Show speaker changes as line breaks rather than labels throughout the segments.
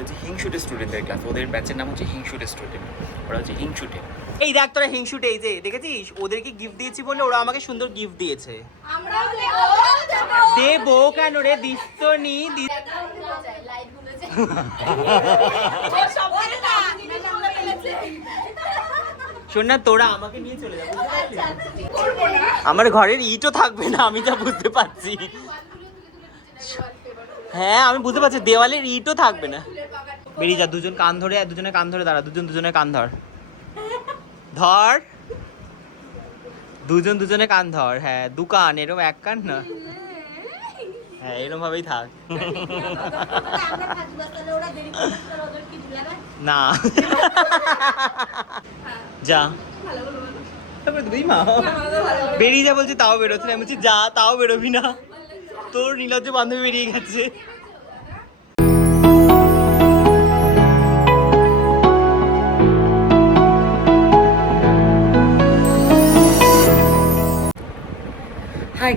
হচ্ছে হিংসুটে স্টুডেন্টদের ক্লাস ওদের ব্যাচের নাম হচ্ছে হিংসুটে স্টুডেন্ট ওরা হচ্ছে হিংসুটে। এই দেখ তোরা হিংসুটে এই যে দেখেছিস? ওদেরকে গিফট দিয়েছি বলে ওরা আমাকে সুন্দর গিফট দিয়েছে। দেবো কেন রে? দিস তো নি শোন না তোরা আমাকে নিয়ে চলে যাব
আচ্ছা আচ্ছা ঠিক করব না।
আমার ঘরের ইটও থাকবে না আমি যা বুঝতে পারছি। হ্যাঁ আমি বুঝতে পারছি দেওয়ালের ইটও থাকবে না। বেরিয়ে যা, দুজন কান ধরে, দুজনে কান ধরে দাঁড়া, দুজন দুজনে কান ধর। ধর। দুজন দুজনে কান ধর হ্যাঁ দু কান এরম এক কান না? হ্যাঁ এরম ভাবেই থাক। না। যা। বেরিয়ে যা বলছি, তাও বেরোচ্ছে আমি বলছি, যা, তাও বেরোবি না। তোর নীলজ্জ বান্ধবী বেরিয়ে গেছে।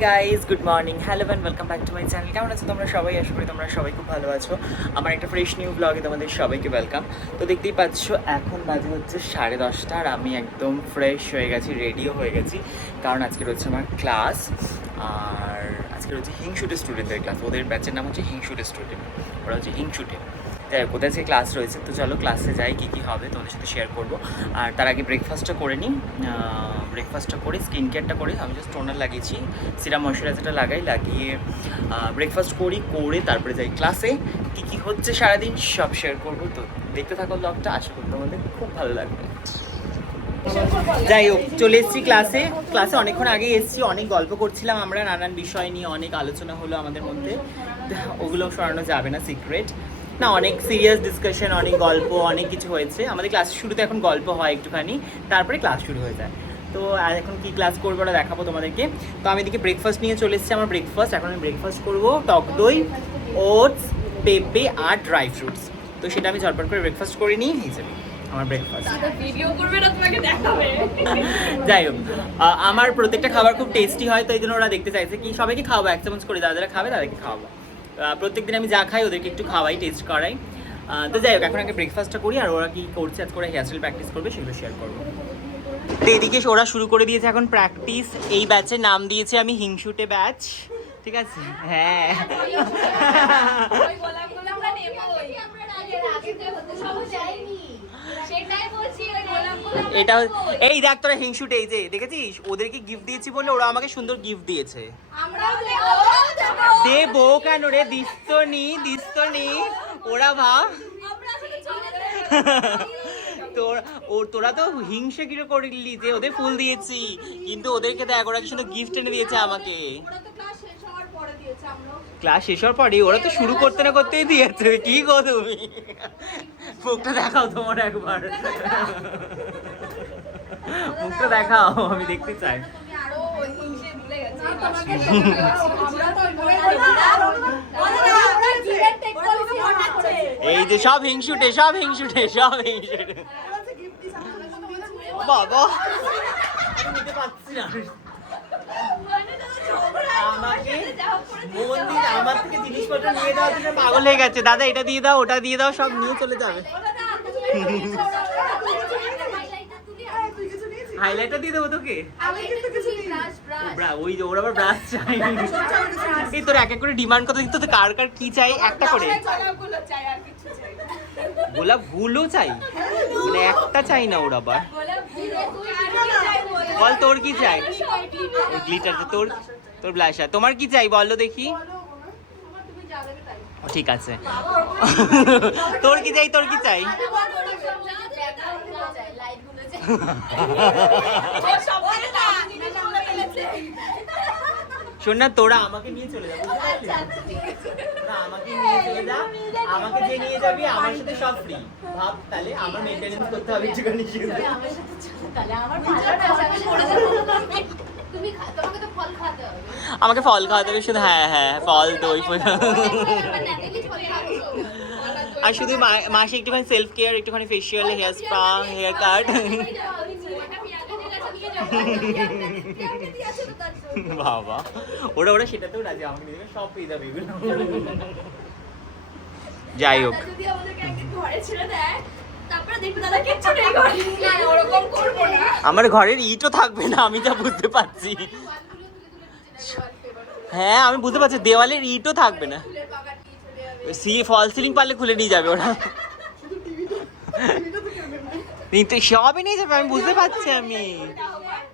Guys good morning hello and welcome back to my channel কেমন আছো তোমরা সবাই? আশা করি তোমরা সবাই খুব ভালো আছো। আমার একটা ফ্রেশ নিউ ব্লগে তোমাদের সবাইকে ওয়েলকাম তো দেখতেই পাচ্ছ, এখন বাজে হচ্ছে সাড়ে দশটা আর আমি একদম ফ্রেশ হয়ে গেছি রেডিও হয়ে গেছি। কারণ আজকে হচ্ছে আমার ক্লাস আর আজকে হচ্ছে হিংসুটে স্টুডেন্টদের ক্লাস ওদের ব্যাচের নাম হচ্ছে হিংসুটে স্টুডেন্ট ওরা হচ্ছে হিংসুটে। হোক, ওদের যে ক্লাস রয়েছে। তো চলো ক্লাসে যাই, কী কী হবে তোমাদের সাথে শেয়ার করব। আর তার আগে ব্রেকফাস্টটা করে নিই। ব্রেকফাস্টটা করে স্কিন কেয়ারটা করে, আমি জাস্ট টোনার লাগিয়েছি সিরাম ময়শ্চারাইজারটা লাগাই, লাগিয়ে ব্রেকফাস্ট করি, করে তারপরে যাই ক্লাসে কী কী হচ্ছে সারাদিন সব শেয়ার করব তো। দেখতে থাকো ব্লগটা আশা করি তোমাদের খুব ভালো লাগবে। যাই হোক, চলে এসেছি ক্লাসে ক্লাসে অনেকক্ষণ আগে এসেছি, অনেক গল্প করছিলাম আমরা, নানান বিষয় নিয়ে, অনেক আলোচনা হলো আমাদের মধ্যে। ওগুলো সরানো যাবে না সিক্রেট না, অনেক সিরিয়াস ডিসকাশন অনেক গল্প, অনেক কিছু হয়েছে। আমাদের ক্লাস শুরুতে এখন গল্প হয় একটুখানি, তারপরে ক্লাস শুরু হয়ে যায়। তো আর এখন কি ক্লাস করব ওটা দেখাবো তোমাদেরকে। তো আমি এদিকে ব্রেকফাস্ট নিয়ে চলে এসেছি আমার ব্রেকফাস্ট এখন আমি ব্রেকফাস্ট করব টক দই ওটস পেঁপে আর ড্রাই ফ্রুটস তো সেটা আমি ঝটপট করে ব্রেকফাস্ট করে নিই এই যাবে আমার ব্রেকফাস্ট যাই হোক আমার প্রত্যেকটা খাবার খুব টেস্টি হয় তো এই জন্য ওরা দেখতে চাইছে কি সবাইকে খাওয়াবো এক চামচ করে যারা যারা খাবে তাদেরকে খাওয়াবো। প্রত্যেক দিন আমি যা খাই ওদেরকে একটু খাওয়াই টেস্ট করাই। তো যাই হোক এখন আগে ব্রেকফাস্টটা করি আর ওরা কি করছে আজকে ওরা হেয়ারস্টাইল প্র্যাকটিস করবে সেগুলো শেয়ার করব। এদিকে ওরা শুরু করে দিয়েছে এখন প্র্যাকটিস এই ব্যাচের নাম দিয়েছে আমি হিংসুটে ব্যাচ ঠিক আছে? হ্যাঁ। এটা এই দেখ তোরা হিংসুটে, এই যে, দেখেছিস? ওদেরকে গিফট দিয়েছি বলে ওরা আমাকে সুন্দর গিফট দিয়েছে।
হলে
দেবো কেন রে? দিস তো নি, দিস তো নি। ওরা ভাব। তোর ও তোরা তো হিংসে কিরো করলি যে ওদের ফুল দিয়েছি। কিন্তু ওদেরকে দেখ ওরা কি সুন্দর গিফট এনে দিয়েছে আমাকে।
ক্লাস শেষ হওয়ার পরে দিয়েছে আমরাও।
ক্লাস শেষ হওয়ার পরে ওরা তো শুরু করতে না করতেই দিয়েছে। কি গো তুমি? মুখটা দেখাও তোমার একবার। মুখটা দেখাও আমি দেখতে চাই।
আরও হিংসে ভুলে গেছো
এই যে সব হিংসুটে সব হিংসুটে সব হিংসুটে। বাবা। নিতে পারছি না। আমাকে দিয়ে আমার থেকে জিনিসপত্র নিয়ে দেওয়ার জন্য পাগল হয়ে গেছে। দাদা এটা দিয়ে দাও ওটা দিয়ে দাও সব নিয়ে চলে যাবে। হাইলাইটার দিয়ে দেবো তোকে?
আমি কিন্তু কিছু ব্রাশ ব্রাশ
ব্রা ওই যে ওর আবার ব্রাশ চাই। এই তোর এক এক করে ডিমান্ড কত দিতে তো কার কার কি চাই? একটা করে।
চাই আর কিছু চাই না।
গোলাপ ফুলও চাই? মানে একটা চাই না ওর আবার।
বল?
বল তোর কি চাই। গ্লিটার তোর তোর ব্লাশার তোমার কি চাই? বলো দেখি। ঠিক আছে। তোর কি চাই? তোর কি চাই
আরে বল, তোর সব ব্যাকগ্রাউন্ডগুলো চাই, লাইটগুলো চাই। ও সবাই না, জিনিস আমরা ফেলেছে।
শোন না তোরা আমাকে নিয়ে চলে যাব
আচ্ছা, আচ্ছা,
আমাকে নিয়ে চলে যা আমাকে যে নিয়ে যাবি আমার সাথে সব ফ্রি ভাব তাহলে আমার মেইনটেনেন্স করতে হবে একটুখানি। আমাকে ফল খাওয়াতে হবে শুধু হ্যাঁ হ্যাঁ ফল দই ফল আর শুধু মা- মাসে একটুখানি সেলফ কেয়ার একটুখানি facial hair spa hair cut বাবা। ওরা ওরা সেটাতেও রাজি আমাকে নিয়ে সব পেয়ে যাবে এগুলো। যাই হোক।
ঘরে ছেড়ে দেয় তারপরে দেখবে দাদা কিচ্ছু নেই ঘরে। না না ওরকম করব না।
আমার ঘরের ইটও থাকবে না আমি যা বুঝতে পারছি। হ্যাঁ আমি বুঝতে পারছি দেওয়ালের ইটও থাকবে না। সি ফল সিলিং পারলে খুলে নিয়ে যাবে ওরা। কিন্তু সবই নিয়ে যাবে আমি বুঝতে পারছি আমি।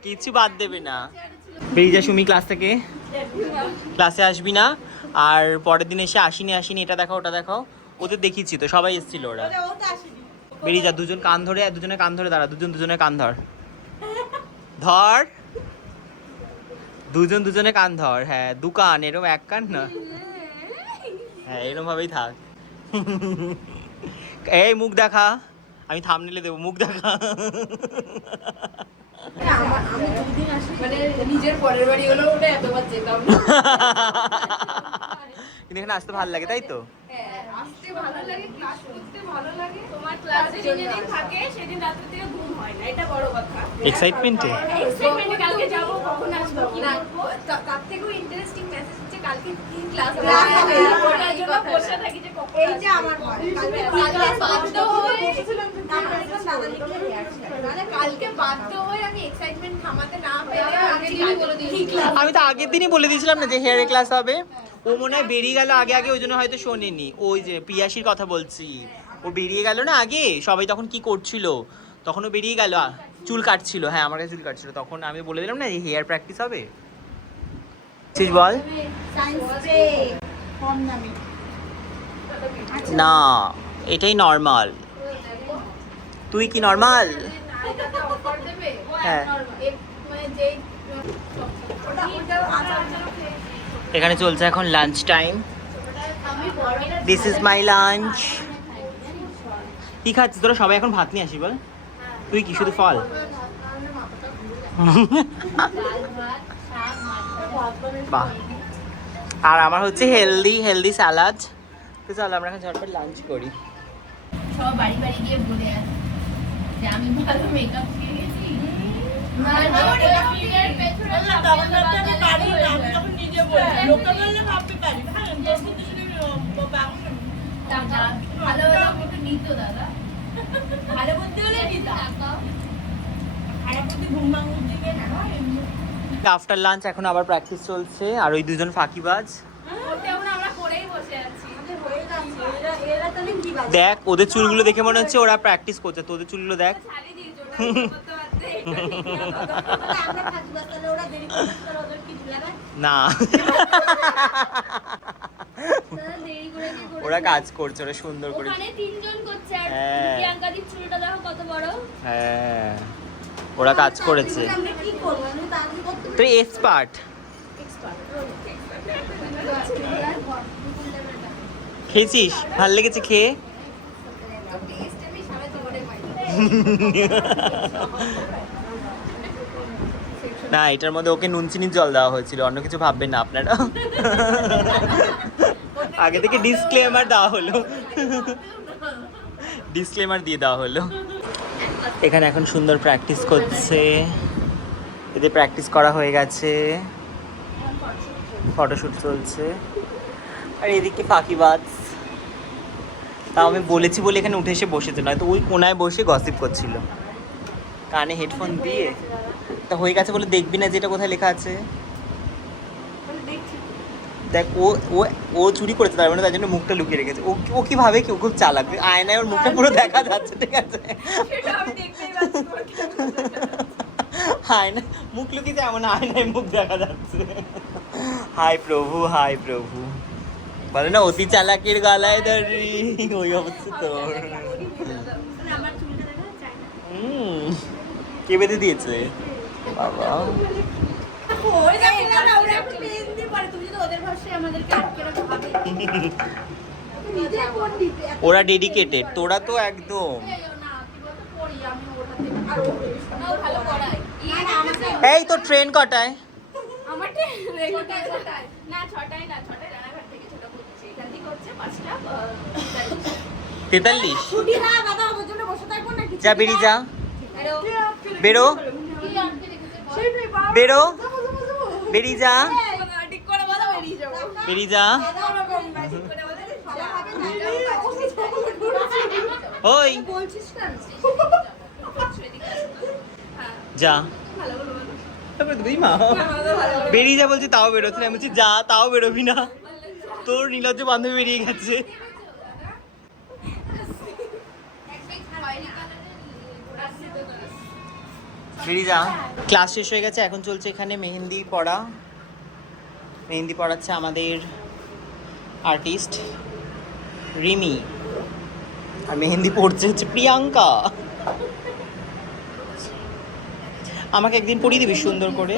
কিছু বাদ দেবে না। বেরিয়ে যা সুমি ক্লাস থেকে। ক্লাসে আসবি না আর পরের দিন এসে আসিনি আসিনি এটা দেখাও ওটা দেখাও। ওদের দেখিয়েছি তো সবাই এসেছিল ওরা। বেরিয়ে যা দুজন কান ধরে আর দুজনে কান ধরে দাঁড়া দুজন দুজনে কান ধর। ধর। দুজন দুজনে কান ধর হ্যাঁ দু কান এরকম এক কান না। হ্যাঁ থাক। এই মুখ দেখা। আমি থামনেলে দেবো মুখ দেখা।
মানে
কিন্তু এখানে আসতে ভালো লাগে তাই তো?
হ্যাঁ, আসতে ভালো লাগে ক্লাস করতে ভালো লাগে। তোমার ক্লাসে যেদিন থাকে সেদিন রাত্রে থেকে ঘুম হয় না এটা বড় কথা।
এক্সাইটমেন্টে
এক্সাইটমেন্টে কালকে যাব কখন আসব তার থেকেও ইন্টারেস্টিং মেসেজ কালকে কি ক্লাস হবে? ওটার জন্য বসে থাকি যে কখন
এই যে আমার কালকে
কালকে বাধ্য হয়ে
বসেছিলাম তো তারপরে একদম দাদা লিখে দিয়ে আসছে।
মানে কালকে বাধ্য হয়ে আমি এক্সাইটমেন্ট থামাতে না পেরে আমি বলে দিয়েছি ক্লাস
আমি তো আগের দিনই বলে দিয়েছিলাম না যে হেয়ারে ক্লাস হবে। ও মনে হয় বেরিয়ে গেল আগে আগে ওই জন্য হয়তো শোনেনি। ওই যে পিয়াসির কথা বলছি। ও বেরিয়ে গেল না আগে? সবাই তখন কি করছিল? তখন ও বেরিয়ে গেল। চুল কাটছিল। হ্যাঁ আমার কাছে চুল কাটছিল। তখন আমি বলে দিলাম না যে হেয়ার প্র্যাকটিস হবে? বল। না, এটাই নর্মাল তুই কি নর্মাল হ্যাঁ। এখানে চলছে এখন lunch time this is my lunch কি খাচ্ছিস? তোরা সবাই এখন ভাত নিয়ে আসি, বল। তুই কি, শুধু ফল? বাহ। আর আমার হচ্ছে হেলদি হেলদি স্যালাড তো চলো আমরা এখন ঝটপট লাঞ্চ করি।
সব বাড়ি বাড়ি গিয়ে বলে আসে যে আমি ভালো মেকআপ শিখে গেছি। ফিগার পেছনে তখন ভাবতে আমি না আমি তখন নিজে বলি। লোকে বললে ভাবতে পারি ভালো হলে আমাকে নিত দাদা। ভালো বলতে হলে নিতাম।
আফটার লাঞ্চ এখন আবার প্র্যাকটিস চলছে। আর ওই দুজন ফাঁকিবাজ? দেখ ওদের চুলগুলো দেখে মনে হচ্ছে ওরা প্র্যাকটিস করছে। তোদের চুলগুলো দেখ।
না।
ওরা
কাজ করছে ওরা সুন্দর করে
তিনজন করছে আর। চুলটা দেখো কত বড়।
হ্যাঁ। ওরা কাজ করেছে। তুই এক্সপার্ট। খেয়েছিস? ভালো লেগেছে খেয়ে? না, এটার মধ্যে ওকে নুন চিনির জল দেওয়া হয়েছিল। অন্য কিছু ভাববেন না আপনারা। আগে থেকে ডিসক্লেমার দেওয়া হলো। ডিসক্লেমার দিয়ে দেওয়া হলো। এখানে এখন সুন্দর প্র্যাকটিস করছে। এদের প্র্যাকটিস করা হয়ে গেছে। ফটোশ্যুট চলছে। আর এদিকে ফাঁকিবাজ। তা আমি বলেছি বলে এখানে উঠে এসে বসেছে নয় তো ওই কোনায় বসে গসিপ করছিল। কানে হেডফোন দিয়ে। তা হয়ে গেছে বলে দেখবি না যেটা কোথায় লেখা আছে। দেখ ও ও ও চুরি করেছে তার মানে তার জন্য মুখটা লুকিয়ে রেখেছে। ও ও কি ভাবে কি ও খুব চালাক। আয়নায় ওর মুখটা পুরো দেখা যাচ্ছে ঠিক আছে? আয়না মুখ লুকিয়েছে এমন আয়নায় মুখ দেখা যাচ্ছে। হাই প্রভু হাই প্রভু। বলে না অতি চালাকের গালায় দাঁড়ি ওই অবস্থা তোর।
আমার চুলটা দেখা যায় না।
হুম কে বেঁধে দিয়েছে? বাবা।
ওরা
ডেডিকেটেড তোরা তো একদম
এই
তো ট্রেন কটায়। তেতাল্লিশ? যা বেরিয়ে যা বেরো। বেরো। বেরিয়ে যা।
বেরিয়ে
যা। ওই। যা। তারপরে তুই মা বেরিয়ে যা বলছি, তাও বেরোচ্ছে না। বলছি, যা, তাও বেরোবি না। তোর নীলজ্জ বান্ধবী বেরিয়ে গেছে। বেরিয়ে ক্লাস শেষ হয়ে গেছে, এখন চলছে এখানে মেহেন্দি পড়া। মেহেন্দি পড়াচ্ছে আমাদের আর্টিস্ট রিমি। আর মেহেন্দি পড়ছে হচ্ছে প্রিয়াঙ্কা। আমাকে একদিন পড়িয়ে দিবি সুন্দর করে।